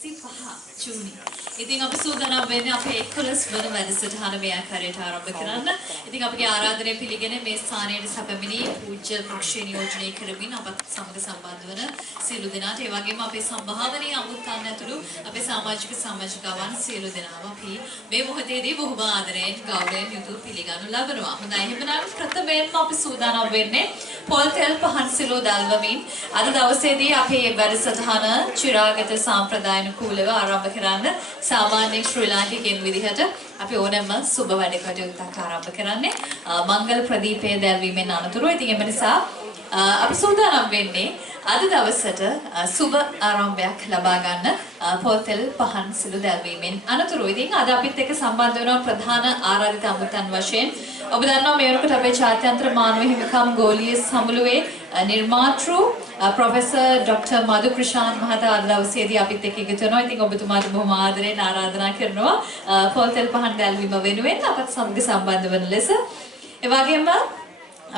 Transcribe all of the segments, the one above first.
Juni. ඉතින් අපි සූදානම් වෙන්නේ අපේ 11 වන වැඩසටහන මේ ආකාරයට ආරම්භ කරන්න. ඉතින් අපගේ ආරාධනය පිළිගෙන මේ ස්ථානයේ සැපමිනි පූජ්‍ය පක්ෂේ නියෝජනය කරමින් අපත් සමග සම්බන්ධ වන සියලු දෙනාට ඒ වගේම අපේ සම්භාවනීය අමුත්තන් ඇතුළු අපේ සමාජික සමාජිකාවන් සියලු දෙනාම අපි මේ මොහොතේදී බොහොම ආදරයෙන් ගෞරවයෙන් යුතුව පිළිගනු ලබනවා. හොඳයි එහෙනම් ප්‍රථමයෙන්ම අපි සූදානම් වෙන්නේ පොල්තෙල් පහන් සිලෝ දල්වමින් අද දවසේදී අපේ වැඩසටහන චිරාගත සාම්ප්‍රදායනුකූලව ආරම්භ කරන්න සාමාන්‍ය ශ්‍රී ලාංකිකයන් විදිහට අපි ඕනෑම සුබ වැඩ කටයුත්තක් ආරම්භ කරන්නේ මංගල ප්‍රදීපය දැල්වීමෙන් අනතුරුව. ඉතින් එම නිසා අපි සූදානම් වෙන්නේ අද දවසට සුබ ආරම්භයක් ලබා ගන්න පොල්තෙල් පහන් සිලු දැල්වීමෙන් අනතුරුව. ඉතින් අද අපිත් එක්ක සම්බන්ධ වෙනවා ප්‍රධාන ආරාධිත අමුත්තන් වශයෙන් ඔබ දන්නවා මේ වෙනකොට අපේ ජාත්‍යන්තර මානව හිමිකම් ගෝලීය සමුළුවේ නිර්මාතෘ ප්‍රොෆෙසර් ඩොක්ටර් මధు ක්‍රිෂාන්ත් මහතා අද දවසේදී අපිත් එක්ක එකතු වෙනවා. ඉතින් ඔබතුමාට බොහොම ආදරයෙන් ආරාධනා කරනවා පොල්තෙල් පහන් දැල්වීම වෙනුවෙන් අපත් සමග සම්බන්ධ වන ලෙස. ඒ වගේම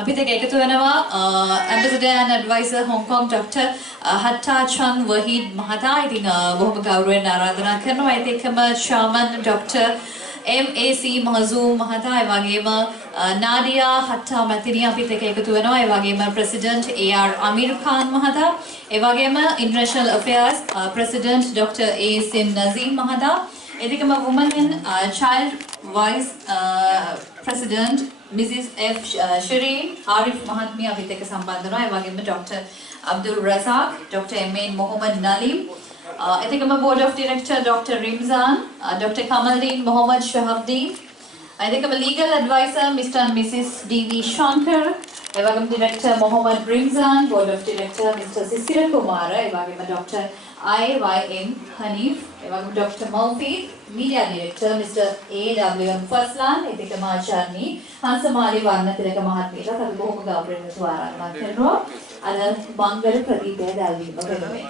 අපිට එකතු වෙනවා ambassador and advisor Hong Kong Dr. Hatta Chan Wahid මහතා. ඉතින් බොහොම ගෞරවයෙන් ආරාධනා කරනවා. ඒත් එක්කම chairman Dr. MAC Mahzoom මහතා, ඒ වගේම නාඩියා හට්ටා මැතිණිය අපිත් එක්ක එකතු වෙනවා. ඒ වගේම president AR අමීර් ખાન මහතා, ඒ වගේම international affairs president Dr. ASM Nazim මහතා, ඒ දෙකම women and child vice president Mrs. F. Shireen Arif මහත්මිය අපිත් එක්ක සම්බන්ධ වෙනවා. ඒ වගේම Dr. Abdul Razak, Dr. M.A. Mohammed Nalim, එතකම board of director Dr. Rimzan, Dr. Kamaldeen Mohammed Shahabdeen, එතකම legal advisor Mr. and Mrs. D.V. Shankar, එවගේම director Mohammed Rimzan, board of director Mr. Sisira Kumara, එවගේම Dr. I.Y.M. Hanif, එවගේම Dr. Maufi, media director Mr. A.W.M. Faslan, එතකම ආචාර්ය හංසමාලි වර්ණතිලක මහත්මියට අපි බොහොම ගෞරවයෙන් ආරාධනා කරනවා අද මංගල ප්‍රදීපය දැල්වීම වෙනුවෙන්.